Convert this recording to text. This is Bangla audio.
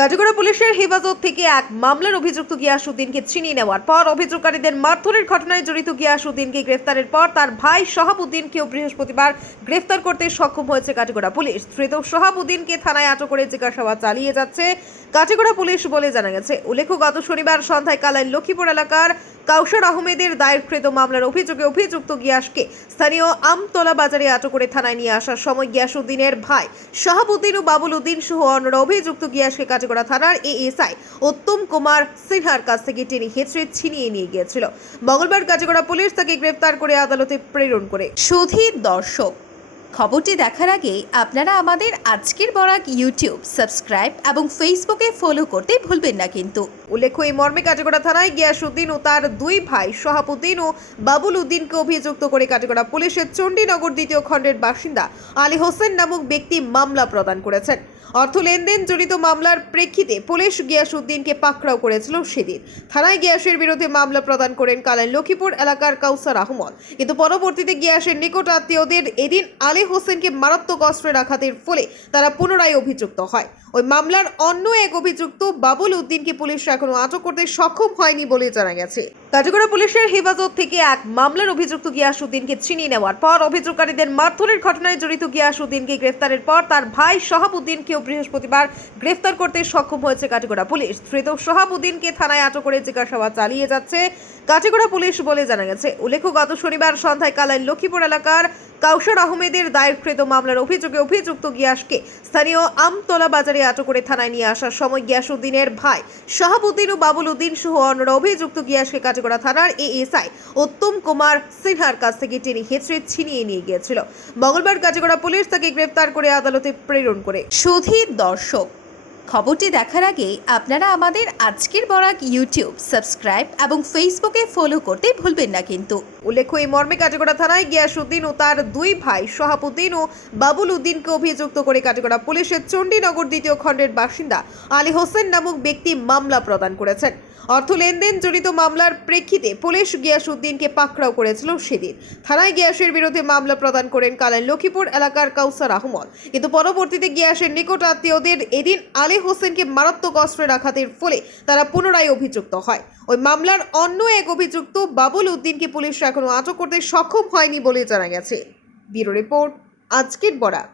কাটিগড়া পুলিশের হেফাজত থেকে এক মামলার অভিযুক্ত গিয়াসুদ্দিনকে ছিনিয়ে নেওয়ার পর অভিযোগকারীদের মারধরের ঘটনায় জড়িত গিয়াসুদ্দিনকে গ্রেফতারের পর তার ভাই শাহাবুদ্দিনকেও বৃহস্পতিবার গ্রেফতার করতে সক্ষম হয়েছে কাটিগড়া পুলিশ। ধৃত শাহাবুদ্দিনকে থানায় আটক করে জিজ্ঞাসাবাদ চালিয়ে যাচ্ছে কাটিগড়া পুলিশ বলে জানা গেছে। উল্লেখ্য, গত শনিবার সন্ধ্যায় কালাই লক্ষ্মীপুর এলাকার কাউসার আহমেদের দায়েরকৃত মামলার অভিযোগে অভিযুক্ত গিয়াসকে স্থানীয় আমতলা বাজারে আটক করে থানায় নিয়ে আসার সময় গিয়াসুদ্দিনের ভাই শাহাবুদ্দিন ও বাবুল উদ্দিন সহ অন্যরা অভিযুক্ত গিয়াসকে কাটিগড়া থানার এএসআই উত্তম কুমার সিনহার কাছ থেকে টেনে হেঁচড়ে ছিনিয়ে নিয়ে গিয়েছিল। মঙ্গলবার কাটিগড়া পুলিশ তাকে গ্রেফতার করে আদালতে প্রেরণ করে। সুধীর দর্শক। খবরটি দেখার আগে আপনারা আমাদের আজকের বরাক ইউটিউব সাবস্ক্রাইব এবং ফেসবুকে ফলো করতে ভুলবেন না কিন্তু। উল্লেখ্য, এই মর্মে কাটিগড়া থানায় গিয়াসুদ্দিন ও তার দুই ভাই শাহাবুদ্দিন ও বাবুল উদ্দিনকে অভিযুক্ত করে কাটিগড়া পুলিশের চণ্ডীনগর দ্বিতীয় খণ্ডের বাসিন্দা আলী হোসেন নামক ব্যক্তি মামলা প্রদান করেছেন। অর্থ লেনদেন জড়িত মামলার প্রেক্ষিতে পুলিশ গিয়াসুদ্দিনকে পাকড়াও করেছিল সেদিন। থানায় গিয়াসের বিরুদ্ধে মামলা প্রদান করেন কালের লক্ষ্মীপুর এলাকার কাউসার আহমদ। কিন্তু পরবর্তীতে গিয়াসের নিকট আত্মীয়দের এদিন আলী হোসেনকে মারাত্মক অস্ত্রের আঘাতের ফলে তারা পুনরায় অভিযুক্ত হয়। ওই মামলার অন্য এক অভিযুক্ত বাবুল উদ্দিনকে পুলিশ এখনও আটক করতে সক্ষম হয়নি বলে জানা গেছে। কাটিগড়া পুলিশের হেফাজত থেকে এক মামলার অভিযুক্ত গিয়াসুদ্দিনকে ছিনিয়ে নেওয়ার পর অভিযোগকারীদের মারধরের ঘটনায় জড়িত গিয়াসুদ্দিনকে গ্রেফতারের পর তার ভাই শাহাবুদ্দিনকেও বৃহস্পতিবার গ্রেফতার করতে সক্ষম হয়েছে কাটিগড়া পুলিশ। ধৃত শাহাবুদ্দিনকে থানায় আটক করে জিজ্ঞাসাবাদ চালিয়ে যাচ্ছে কাটিগড়া পুলিশ বলে জানা গেছে। উল্লেখ্য, গত শনিবার সন্ধ্যায় কালাই লক্ষ্মীপুর এলাকার কাউসার আহমেদের দায়েরকৃত মামলার অভিযোগে অভিযুক্ত গিয়াসকে স্থানীয় আমতলা বাজারে আটক করে থানায় নিয়ে আসার সময় গিয়াসউদ্দিনের ভাই শাহাবুদ্দিন ও বাবুল উদ্দিন সহ অন্যরা অভিযুক্ত গিয়াসকে কাটিগড়া থানার এএসআই উত্তম কুমার সিনহার কাছ থেকে টেনে হেঁচড়ে ছিনিয়ে নিয়ে গিয়েছিল। মঙ্গলবার কাটিগড়া পুলিশ তাকে গ্রেফতার করে আদালতে প্রেরণ করে। সুধীর দর্শক। খবরটি দেখার আগে আপনারা আমাদের আজকের বরাক ইউটিউব সাবস্ক্রাইব এবং ফেসবুকে ফলো করতে ভুলবেন না কিন্তু। উল্লেখ্য, এই মর্মে কাটিগড়া থানায় গিয়াসুদ্দিন ও তার দুই ভাই শাহাবুদ্দিন ও বাবুল উদ্দিনকে অভিযুক্ত করে কাটিগড়া পুলিশের চণ্ডীনগর দ্বিতীয় খণ্ডের বাসিন্দা আলী হোসেন নামক ব্যক্তি মামলা প্রদান করেছেন। অর্থ লেনদেন জড়িত মামলার প্রেক্ষিতে পুলিশ গিয়াসুদ্দিনকে পাকড়াও করেছিল সেদিন। থানায় গিয়াসের বিরুদ্ধে মামলা প্রদান করেন কালের লক্ষ্মীপুর এলাকার কাউসার আহমদ কিন্তু পরবর্তীতে গিয়াসের নিকট আত্মীয়দের এদিন আলী হোসেনকে মারাত্মক অস্ত্রে রাখাতের ফলে তারা পুনরায় অভিযুক্ত হয়। ওই মামলার অন্য এক অভিযুক্ত বাবুল উদ্দিনকে পুলিশ এখনও আটক করতে সক্ষম হয়নি বলে জানা গেছে। ব্যুরো রিপোর্ট, আজকের বরাক